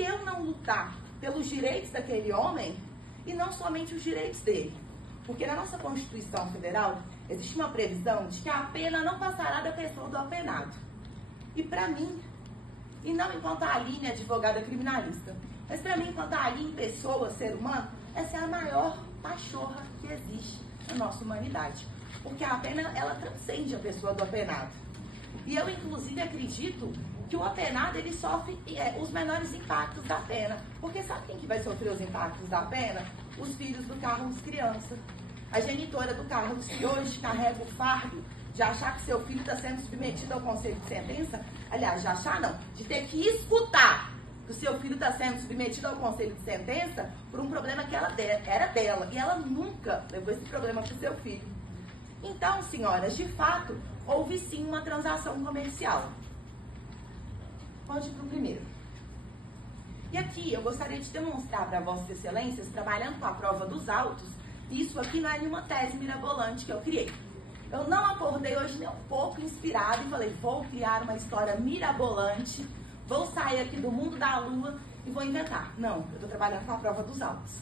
que eu não lutar pelos direitos daquele homem e não somente os direitos dele? Porque na nossa Constituição Federal existe uma previsão de que a pena não passará da pessoa do apenado. E para mim, e não enquanto a Aline, advogada criminalista, mas para mim, enquanto a Aline, pessoa, ser humano, essa é a maior pachorra que existe na nossa humanidade. Porque a pena, ela transcende a pessoa do apenado. E eu, inclusive, acredito que o apenado, ele sofre os menores impactos da pena. Porque sabe quem que vai sofrer os impactos da pena? Os filhos do Carlos criança. A genitora do Carlos, que hoje carrega o fardo de achar que seu filho está sendo submetido ao conselho de sentença, aliás, de achar não, de ter que escutar que o seu filho está sendo submetido ao conselho de sentença por um problema que era dela, e ela nunca levou esse problema para o seu filho. Então, senhoras, de fato, houve sim uma transação comercial. Pode ir para o primeiro. E aqui eu gostaria de demonstrar para Vossas Excelências, trabalhando com a prova dos autos, isso aqui não é nenhuma tese mirabolante que eu criei. Eu não acordei hoje nem um pouco inspirada e falei, vou criar uma história mirabolante, vou sair aqui do mundo da lua e vou inventar. Não, eu estou trabalhando com a prova dos autos.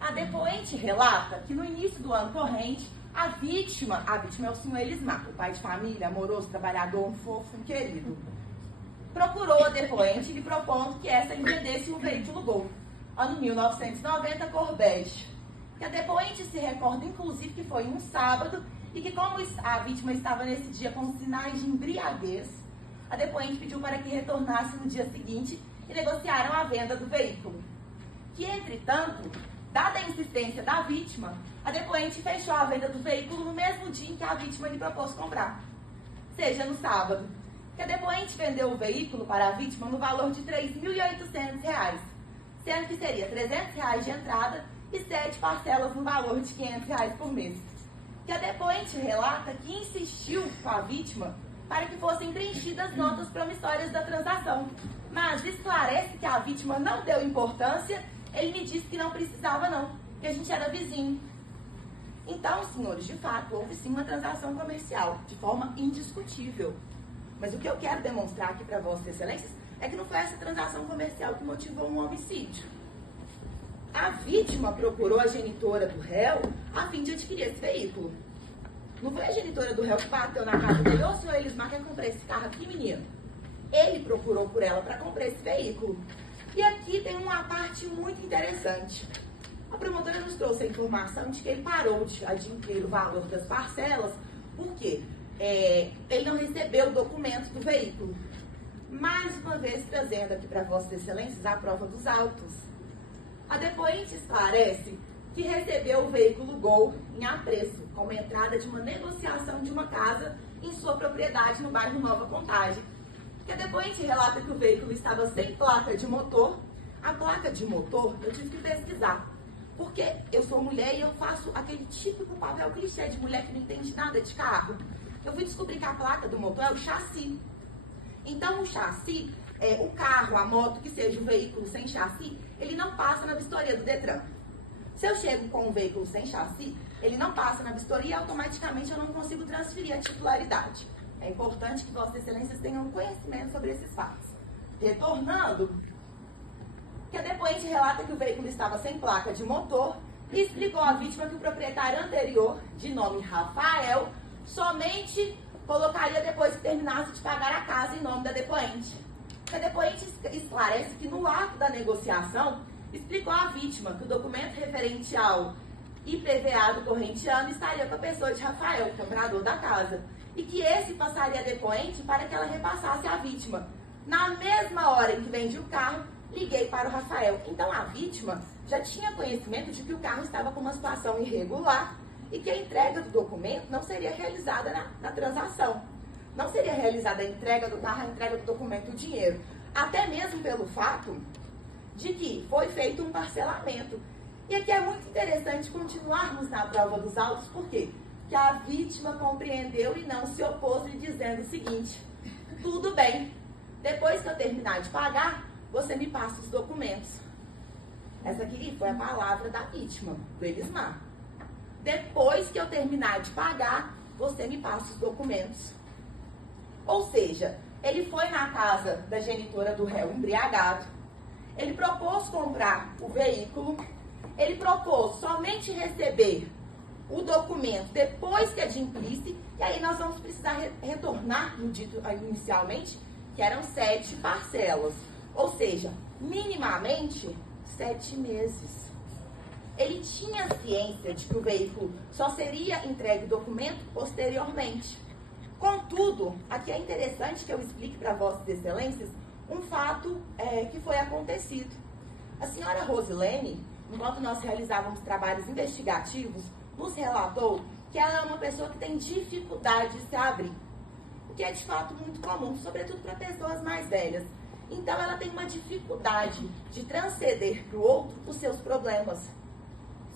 A depoente relata que no início do ano corrente, a vítima é o senhor Elismar, o pai de família, amoroso, trabalhador, um fofo, um querido. Procurou a depoente lhe propondo que essa lhe vendesse um veículo Gol, ano 1990, cor bege. Que a depoente se recorda, inclusive, que foi um sábado e que, como a vítima estava nesse dia com sinais de embriaguez, a depoente pediu para que retornasse no dia seguinte e negociaram a venda do veículo. Que, entretanto, dada a insistência da vítima, a depoente fechou a venda do veículo no mesmo dia em que a vítima lhe propôs comprar, seja no sábado. Que a depoente vendeu o veículo para a vítima no valor de R$ 3.800, sendo que seria R$ 300 de entrada e 7 parcelas no valor de R$ 500 por mês. Que a depoente relata que insistiu com a vítima para que fossem preenchidas notas promissórias da transação, mas esclarece que a vítima não deu importância, ele me disse que não precisava não, que a gente era vizinho. Então, senhores, de fato, houve sim uma transação comercial, de forma indiscutível. Mas o que eu quero demonstrar aqui para Vossas Excelências é que não foi essa transação comercial que motivou um homicídio. A vítima procurou a genitora do réu a fim de adquirir esse veículo. Não foi a genitora do réu que bateu na casa dele, ô senhor Elismar, quer comprar esse carro aqui, menino? Ele procurou por ela para comprar esse veículo. E aqui tem uma parte muito interessante. A promotora nos trouxe a informação de que ele parou de adquirir o valor das parcelas, porque ele não recebeu o documento do veículo. Mais uma vez, trazendo aqui para Vossas Excelências a prova dos autos. A depoente esclarece que recebeu o veículo Gol em apreço, como entrada de uma negociação de uma casa em sua propriedade no bairro Nova Contagem. Que a depoente relata que o veículo estava sem placa de motor. A placa de motor eu tive que pesquisar, porque eu sou mulher e eu faço aquele típico papel clichê de mulher que não entende nada de carro. Eu fui descobrir que a placa do motor é o chassi. Então, o chassi, o carro, a moto, que seja o veículo sem chassi, ele não passa na vistoria do Detran. Se eu chego com um veículo sem chassi, ele não passa na vistoria e automaticamente eu não consigo transferir a titularidade. É importante que Vossas Excelências tenham conhecimento sobre esses fatos. Retornando, que a depoente relata que o veículo estava sem placa de motor e explicou à vítima que o proprietário anterior, de nome Rafael, somente colocaria depois que terminasse de pagar a casa em nome da depoente. A depoente esclarece que no ato da negociação, explicou à vítima que o documento referente ao IPVA do corrente ano estaria com a pessoa de Rafael, comprador da casa, e que esse passaria a depoente para que ela repassasse à vítima. Na mesma hora em que vendi o carro, liguei para o Rafael. Então a vítima já tinha conhecimento de que o carro estava com uma situação irregular e que a entrega do documento não seria realizada na transação. Não seria realizada a entrega do carro, a entrega do documento, o dinheiro. Até mesmo pelo fato de que foi feito um parcelamento. E aqui é muito interessante continuarmos na prova dos autos, por quê? Porque a vítima compreendeu e não se opôs, lhe dizendo o seguinte: tudo bem, depois que eu terminar de pagar, você me passa os documentos. Essa aqui foi a palavra da vítima, do Elismar. Depois que eu terminar de pagar, você me passa os documentos. Ou seja, ele foi na casa da genitora do réu embriagado, ele propôs comprar o veículo, ele propôs somente receber o documento depois que adimplisse, e aí nós vamos precisar retornar no dito inicialmente, que eram 7 parcelas, ou seja, minimamente 7 meses. Ele tinha ciência de que o veículo só seria entregue o documento posteriormente. Contudo, aqui é interessante que eu explique para Vossas Excelências um fato que foi acontecido. A senhora Rosilene, enquanto nós realizávamos trabalhos investigativos, nos relatou que ela é uma pessoa que tem dificuldade de se abrir, o que é de fato muito comum, sobretudo para pessoas mais velhas. Então, ela tem uma dificuldade de transcender para o outro os seus problemas,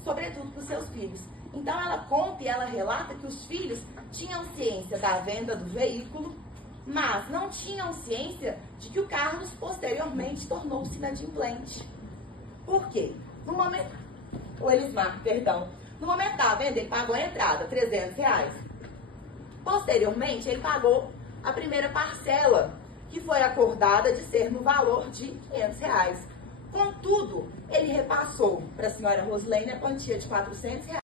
sobretudo para os seus filhos. Então, ela conta e ela relata que os filhos tinham ciência da venda do veículo, mas não tinham ciência de que o Carlos, posteriormente, tornou-se inadimplente. Por quê? No momento... O Elismar, perdão. No momento da venda, ele pagou a entrada, R$300. Posteriormente, ele pagou a primeira parcela, que foi acordada de ser no valor de R$500. Contudo, ele repassou para a senhora Rosilene a quantia de R$400